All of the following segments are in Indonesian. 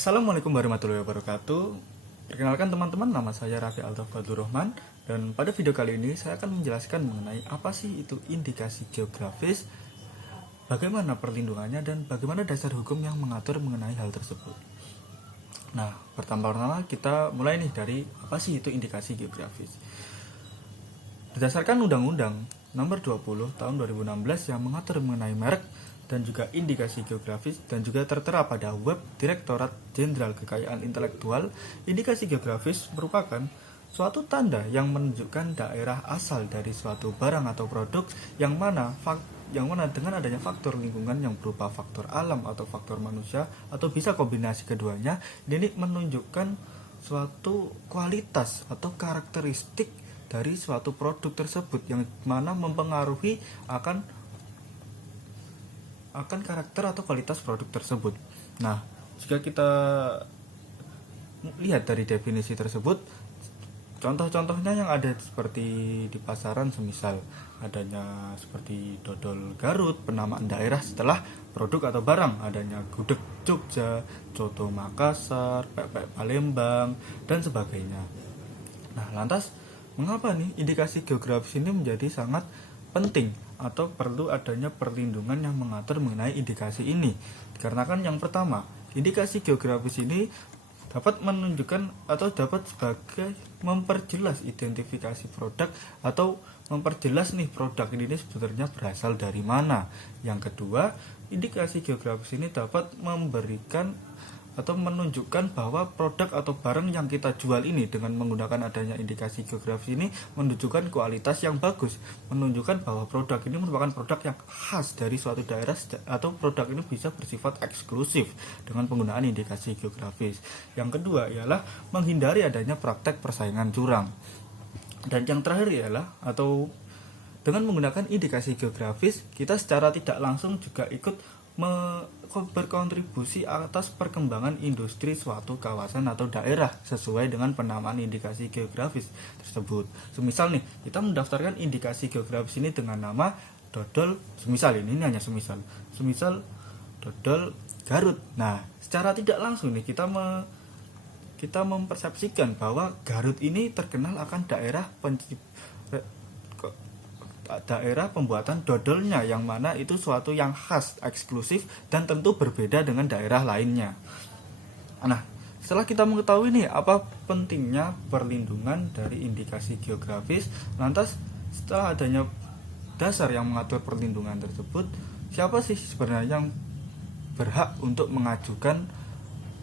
Assalamualaikum warahmatullahi wabarakatuh. Perkenalkan teman-teman, nama saya Raffi Altafadlur Rahman. Dan pada video kali ini saya akan menjelaskan mengenai apa sih itu indikasi geografis, bagaimana perlindungannya, dan bagaimana dasar hukum yang mengatur mengenai hal tersebut. Nah, pertama-tama kita mulai nih dari apa sih itu indikasi geografis. Berdasarkan Undang-Undang Nomor 20 Tahun 2016 yang mengatur mengenai merek dan juga indikasi geografis dan juga tertera pada web Direktorat Jenderal Kekayaan Intelektual, indikasi geografis merupakan suatu tanda yang menunjukkan daerah asal dari suatu barang atau produk yang mana dengan adanya faktor lingkungan yang berupa faktor alam atau faktor manusia atau bisa kombinasi keduanya, ini menunjukkan suatu kualitas atau karakteristik dari suatu produk tersebut yang mana mempengaruhi akan karakter atau kualitas produk tersebut. Nah, jika kita lihat dari definisi tersebut, contoh-contohnya yang ada seperti di pasaran, semisal adanya seperti dodol Garut, penamaan daerah setelah produk atau barang, adanya gudeg Jogja, coto Makassar, pepek Palembang, dan sebagainya. Nah, lantas mengapa nih indikasi geografis ini menjadi sangat penting atau perlu adanya perlindungan yang mengatur mengenai indikasi ini? Dikarenakan yang pertama, indikasi geografis ini dapat menunjukkan atau dapat sebagai memperjelas identifikasi produk atau memperjelas nih produk ini sebenarnya berasal dari mana. Yang kedua, indikasi geografis ini dapat memberikan atau menunjukkan bahwa produk atau barang yang kita jual ini dengan menggunakan adanya indikasi geografis ini menunjukkan kualitas yang bagus, menunjukkan bahwa produk ini merupakan produk yang khas dari suatu daerah atau produk ini bisa bersifat eksklusif dengan penggunaan indikasi geografis. Yang kedua ialah menghindari adanya praktek persaingan curang. Dan yang terakhir ialah atau dengan menggunakan indikasi geografis kita secara tidak langsung juga ikut berkontribusi atas perkembangan industri suatu kawasan atau daerah sesuai dengan penamaan indikasi geografis tersebut. Semisal nih, kita mendaftarkan indikasi geografis ini dengan nama dodol, semisal ini hanya semisal dodol Garut. Nah, secara tidak langsung nih kita mempersepsikan bahwa Garut ini terkenal akan daerah pembuatan dodolnya, yang mana itu suatu yang khas, eksklusif, dan tentu berbeda dengan daerah lainnya. Nah, setelah kita mengetahui nih apa pentingnya perlindungan dari indikasi geografis, lantas setelah adanya dasar yang mengatur perlindungan tersebut, siapa sih sebenarnya yang berhak untuk mengajukan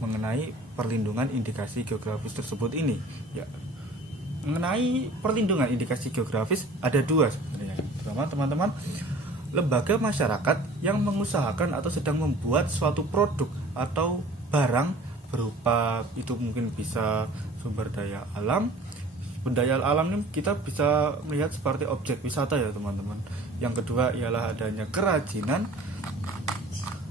mengenai perlindungan indikasi geografis tersebut ini? Ya, mengenai perlindungan indikasi geografis ada dua sebenarnya. Pertama, teman-teman, lembaga masyarakat yang mengusahakan atau sedang membuat suatu produk atau barang berupa itu mungkin bisa sumber daya alam. Sumber daya alam ini kita bisa melihat seperti objek wisata ya teman-teman. Yang kedua ialah adanya kerajinan.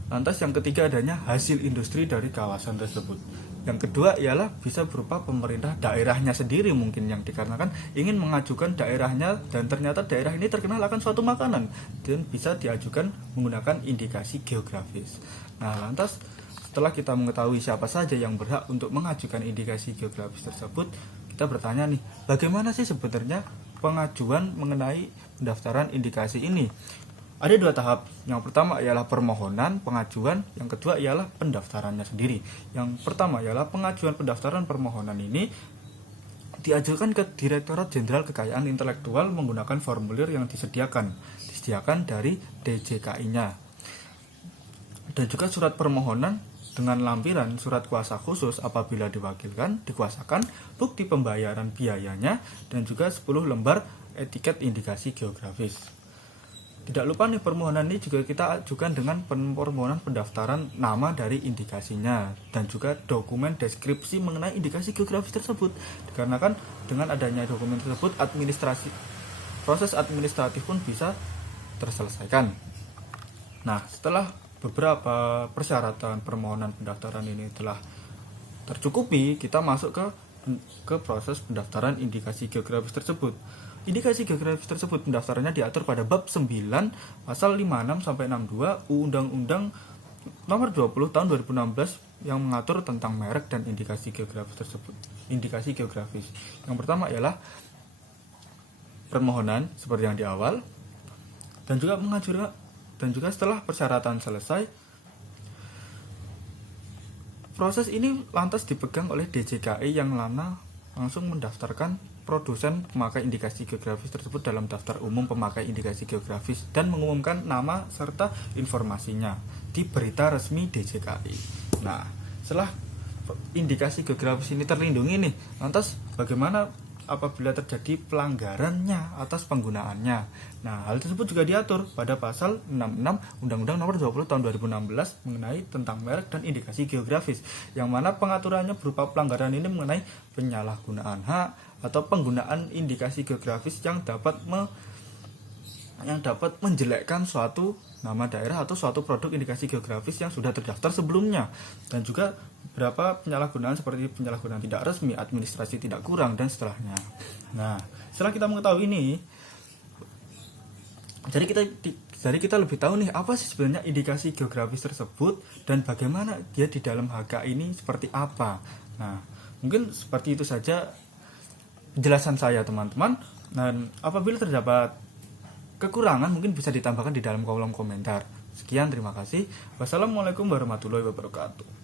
Lantas yang ketiga adanya hasil industri dari kawasan tersebut. Yang kedua ialah bisa berupa pemerintah daerahnya sendiri mungkin yang dikarenakan ingin mengajukan daerahnya dan ternyata daerah ini terkenal akan suatu makanan dan bisa diajukan menggunakan indikasi geografis. Nah, lantas setelah kita mengetahui siapa saja yang berhak untuk mengajukan indikasi geografis tersebut, kita bertanya nih, bagaimana sih sebenarnya pengajuan mengenai pendaftaran indikasi ini? Ada dua tahap. Yang pertama ialah permohonan pengajuan, yang kedua ialah pendaftarannya sendiri. Yang pertama ialah pengajuan pendaftaran permohonan ini diajukan ke Direktorat Jenderal Kekayaan Intelektual menggunakan formulir yang disediakan dari DJKI-nya. Dan juga surat permohonan dengan lampiran surat kuasa khusus apabila dikuasakan, bukti pembayaran biayanya, dan juga 10 lembar etiket indikasi geografis. Tidak lupa nih, permohonan ini juga kita ajukan dengan permohonan pendaftaran nama dari indikasinya dan juga dokumen deskripsi mengenai indikasi geografis tersebut. Dikarenakan dengan adanya dokumen tersebut proses administratif pun bisa terselesaikan. Nah, setelah beberapa persyaratan permohonan pendaftaran ini telah tercukupi, kita masuk ke proses pendaftaran indikasi geografis tersebut. Indikasi geografis tersebut pendaftarannya diatur pada bab 9 pasal 56 sampai 62 Undang-Undang Nomor 20 Tahun 2016 yang mengatur tentang merek dan indikasi geografis tersebut. Indikasi geografis. Yang pertama ialah permohonan seperti yang di awal, dan juga setelah persyaratan selesai, proses ini lantas dipegang oleh DJKI yang langsung mendaftarkan produsen pemakai indikasi geografis tersebut dalam daftar umum pemakai indikasi geografis dan mengumumkan nama serta informasinya di berita resmi DJKI. Nah, setelah indikasi geografis ini terlindungi nih, lantas bagaimana apabila terjadi pelanggarannya atas penggunaannya? Nah, hal tersebut juga diatur pada pasal 66 Undang-Undang Nomor 20 Tahun 2016 mengenai tentang merek dan indikasi geografis, yang mana pengaturannya berupa pelanggaran ini mengenai penyalahgunaan hak atau penggunaan indikasi geografis yang dapat menjelekkan suatu nama daerah atau suatu produk indikasi geografis yang sudah terdaftar sebelumnya, dan juga beberapa penyalahgunaan seperti penyalahgunaan tidak resmi, administrasi tidak kurang, dan setelahnya. Nah, setelah kita mengetahui ini, jadi kita lebih tahu nih apa sih sebenarnya indikasi geografis tersebut dan bagaimana dia di dalam HK ini seperti apa. Nah, mungkin seperti itu saja penjelasan saya, teman-teman. Dan apabila terdapat kekurangan mungkin bisa ditambahkan di dalam kolom komentar. Sekian, terima kasih. Wassalamualaikum warahmatullahi wabarakatuh.